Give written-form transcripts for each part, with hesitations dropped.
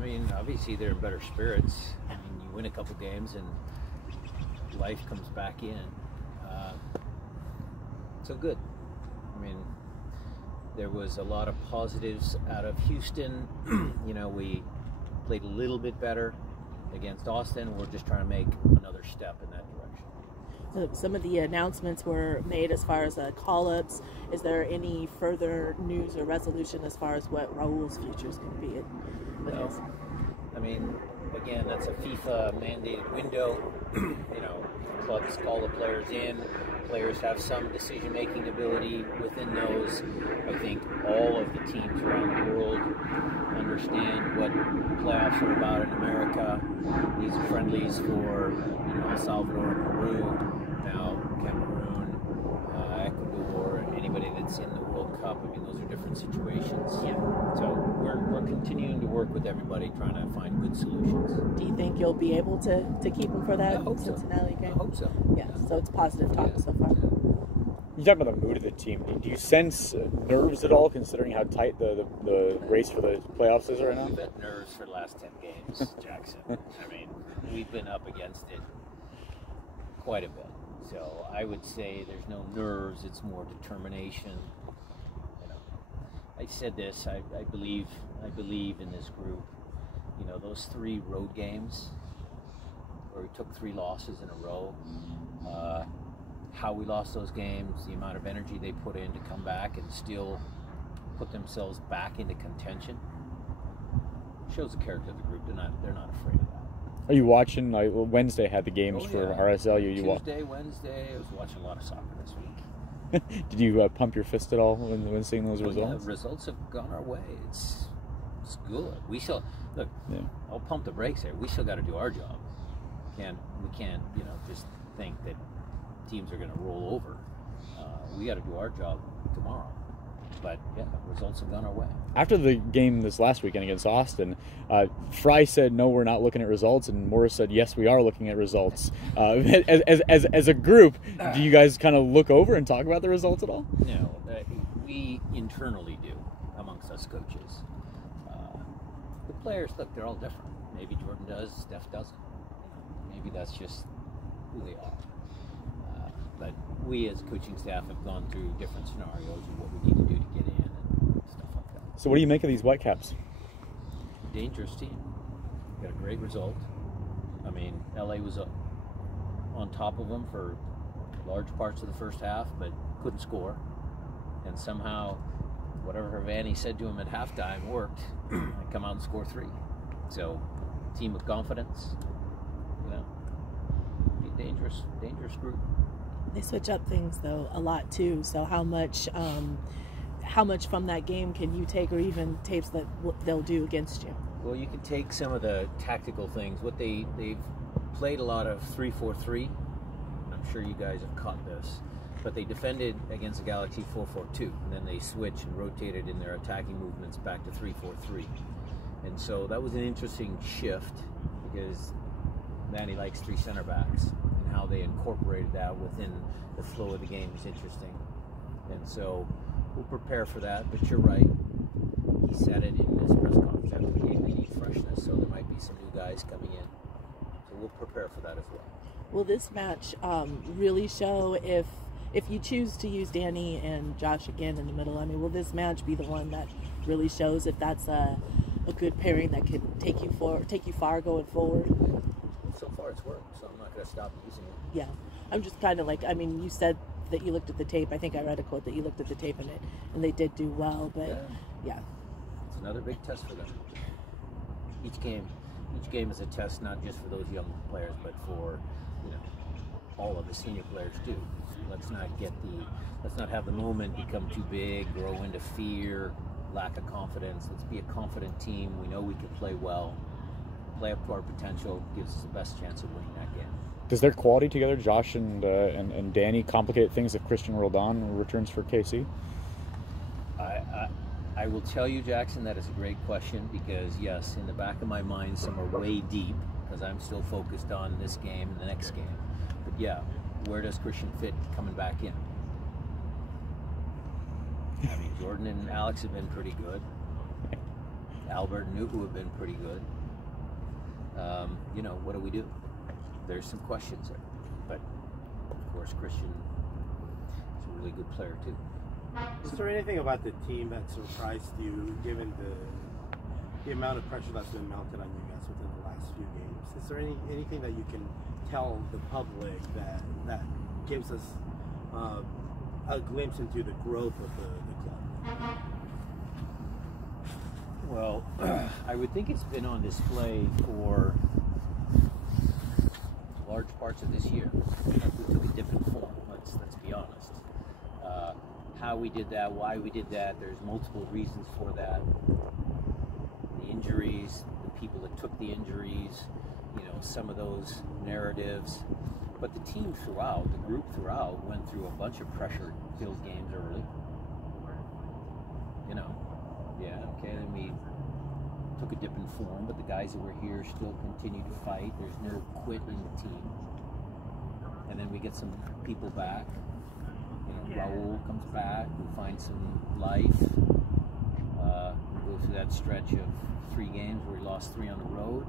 mean, obviously they're in better spirits. I mean, you win a couple games and life comes back in. So good. I mean, there was a lot of positives out of Houston. You know, we played a little bit better against Austin. We're just trying to make another step in that direction. So some of the announcements were made as far as call-ups. Is there any further news or resolution as far as what Raul's future is going to be? No. I mean, again, that's a FIFA mandated window. You know, clubs call the players in. Players have some decision-making ability within those. I think all of the teams around the world understand what playoffs are about in America. These friendlies for, you know, El Salvador and Peru, now Cameroon, Ecuador, anybody that's in the World Cup. I mean, those are different situations. Yeah. So we're continuing to work with everybody, trying to find good solutions. Do you think you'll be able to keep him for that Cincinnati game? I hope so. Yeah, so it's positive talk so far. You talk about the mood of the team. Do you sense nerves at all, considering how tight the race for the playoffs is right now? We've had nerves for the last 10 games, Jackson. I mean, we've been up against it quite a bit. So I would say there's no nerves, it's more determination. You know, I said this, I believe in this group. You know, those 3 road games where we took 3 losses in a row, how we lost those games, the amount of energy they put in to come back and still put themselves back into contention, shows the character of the group. They're not afraid of that. Are you watching? Like, Wednesday had the games for RSL. Tuesday, Wednesday. I was watching a lot of soccer this week. Did you pump your fist at all when seeing those results? Yeah, the results have gone our way. It's good. We still look. Yeah. I'll pump the brakes there. We still got to do our job. We can't, you know, just think that teams are going to roll over. We got to do our job tomorrow. But yeah, results have gone our way. After the game this last weekend against Austin, Fry said, "No, we're not looking at results," and Morris said, "Yes, we are looking at results." As a group, do you guys kind of look over and talk about the results at all? No, we internally do amongst us coaches. The players, look, they're all different. Maybe Jordan does, Steph doesn't. Maybe that's just who they are. But we as coaching staff have gone through different scenarios of what we need to do to get in and stuff like that. So what do you make of these Whitecaps? Dangerous team. Got a great result. I mean, LA was on top of them for large parts of the first half, but couldn't score. And somehow, whatever Vanny said to him at halftime worked, and come out and score 3. So, team with confidence, you know, be a dangerous group. They switch up things though a lot too. So how much from that game can you take, or even tapes that they'll do against you? Well, you can take some of the tactical things. What they've played a lot of 3-4-3. I'm sure you guys have caught this, but they defended against the Galaxy 4-4-2, and then they switched and rotated in their attacking movements back to 3-4-3. And so that was an interesting shift because Manny likes 3 center backs. How they incorporated that within the flow of the game is interesting. And so we'll prepare for that, but you're right. He said it in his press conference after the game, they need freshness, so there might be some new guys coming in. So we'll prepare for that as well. Will this match really show if you choose to use Danny and Josh again in the middle? I mean, will this match be the one that really shows if that's a good pairing that can take you far going forward? So far it's worked, so I'm not going to stop using it. Yeah. I'm just kind of like, I mean, you said that you looked at the tape. I think I read a quote that you looked at the tape and they did do well, but yeah. It's another big test for them. Each game is a test, not just for those young players, but for, you know, all of the senior players too. Let's not have the moment become too big, grow into fear, lack of confidence. Let's be a confident team. We know we can play well. Play up to our potential, gives us the best chance of winning that game. Does their quality together, Josh and Danny, complicate things if Christian Roldan returns for KC? I will tell you, Jackson, that is a great question because, yes, in the back of my mind, some are way deep because I'm still focused on this game and the next game. But, yeah, where does Christian fit coming back in? I mean, Jordan and Alex have been pretty good. Albert and Nuku have been pretty good. You know, what do we do? There's some questions there. But, of course, Christian is a really good player, too. Is there anything about the team that surprised you, given the amount of pressure that's been mounted on you guys within the last few games? Is there anything that you can tell the public that gives us a glimpse into the growth of the club? Well, I would think it's been on display for large parts of this year. We took a different form, let's be honest. How we did that, why we did that, there's multiple reasons for that. The injuries, the people that took the injuries, you know, some of those narratives. But the team throughout, the group throughout, went through a bunch of pressure-filled games early. You know, yeah, okay, then we took a dip in form, but the guys that were here still continue to fight. There's no quit in the team. And then we get some people back. You know, Raul comes back, we find some life. We go through that stretch of 3 games where we lost 3 on the road.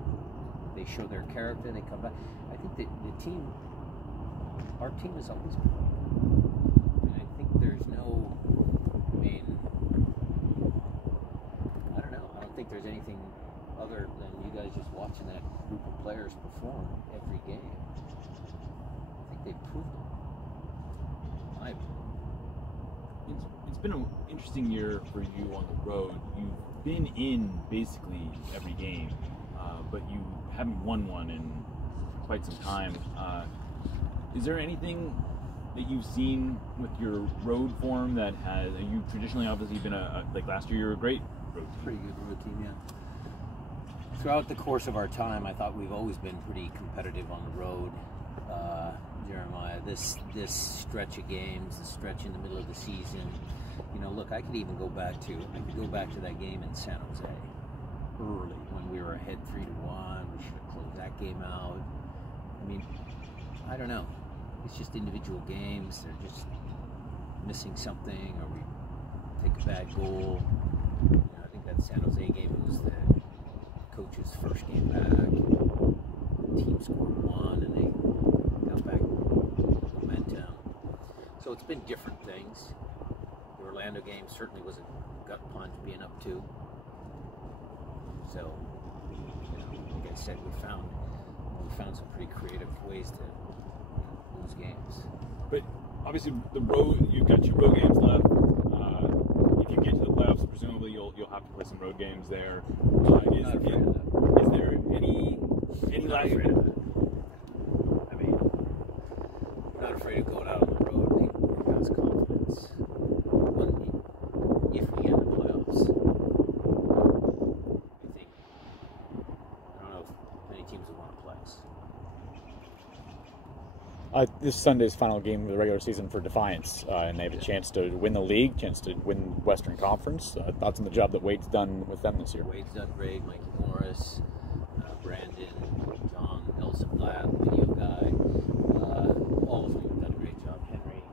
They show their character, they come back. I think that the team, our team has always been. And I think there's no, I don't know. I don't think there's anything other than you guys just watching that group of players perform every game. I think they've proved it. It's been an interesting year for you on the road. You've been in basically every game, but you haven't won one in quite some time. Is there anything that you've seen with your road form that has, you've traditionally obviously been like last year you were a great road team. Pretty good road team, yeah. Throughout the course of our time, I thought we've always been pretty competitive on the road. Jeremiah, this stretch of games, the stretch in the middle of the season, you know, look, I could go back to that game in San Jose early when we were ahead 3-1. We should have closed that game out. I mean, I don't know. It's just individual games. They're just missing something, or we take a bad goal. You know, I think that San Jose game was the coach's first game back. The team scored 1 and they got back momentum. So it's been different things. The Orlando game certainly was a gut punch being up 2. So, you know, like I said, we found some pretty creative ways to lose games. But obviously, the road, you've got 2 road games left. If you get to the playoffs, presumably you'll have to play some road games there. Is there any last? I mean, I'm not afraid of going out on the road. I think it has confidence. If we get in the playoffs, I don't know if many teams would want to play us. This Sunday's final game of the regular season for Defiance, and they have a chance to win the league, chance to win Western Conference. Thoughts on the job that Wade's done with them this year? Wade's done great. Mikey Morris, Brandon, John, Nelson Blatt, video guy, all of them have done a great job. Henry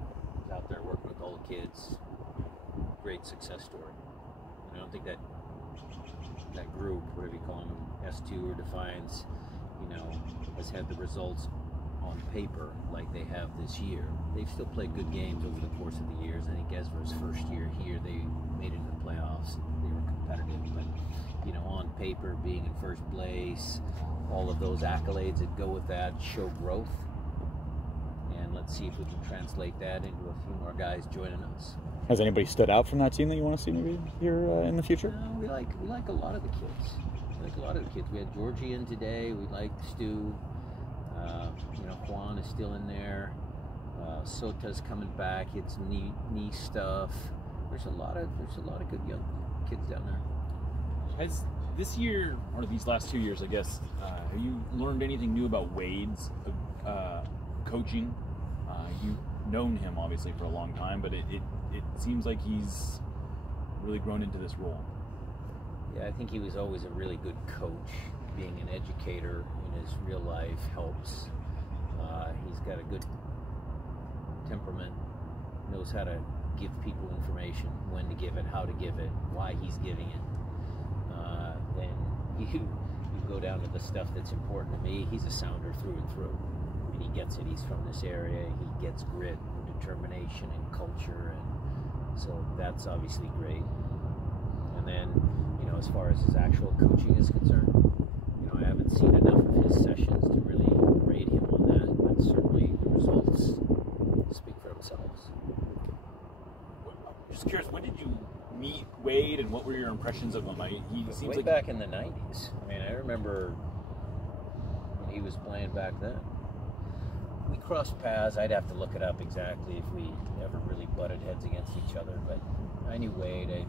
is out there working with all the kids. Great success story. And I don't think that group, whatever you call them, S2 or Defiance, you know, has had the results on paper like they have this year. They've still played good games over the course of the years. I think Ezra's first year here, they made it into the playoffs. They were competitive, but you know, on paper, being in first place, all of those accolades that go with that show growth. And let's see if we can translate that into a few more guys joining us. Has anybody stood out from that team that you want to see maybe here in the future? We like a lot of the kids. We had Georgie in today. We like Stu. You know, Juan is still in there. Sota's coming back. It's knee stuff. There's a lot of good young kids down there. Has this year, or these last 2 years, I guess, have you learned anything new about Wade's coaching? You've known him obviously for a long time, but it seems like he's really grown into this role. Yeah, I think he was always a really good coach. Being an educator in his real life helps. He's got a good temperament, knows how to give people information, when to give it, how to give it, why he's giving it. then you go down to the stuff that's important to me. He's a sounder through and through. I mean, he gets it. He's from this area. He gets grit and determination and culture, and so that's obviously great. And then, as far as his actual coaching is concerned, I haven't seen enough of his sessions to really grade him on that, but certainly the results speak for themselves. Just curious, when did you meet Wade, and what were your impressions of him? He seems way like back in the 90s. I mean, I remember when he was playing back then. We crossed paths. I'd have to look it up exactly if we ever really butted heads against each other, but I knew Wade. I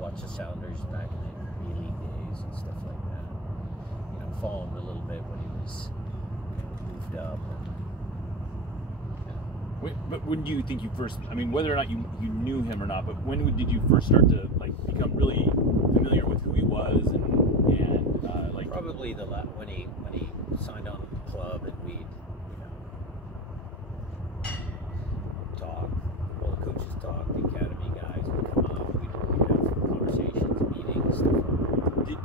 watched the Sounders back in the A-League days and stuff like that. Followed him a little bit when he was moved up. But when do you think you first? I mean, whether or not you knew him or not, but when did you first start to become really familiar with who he was and probably when he signed on with the club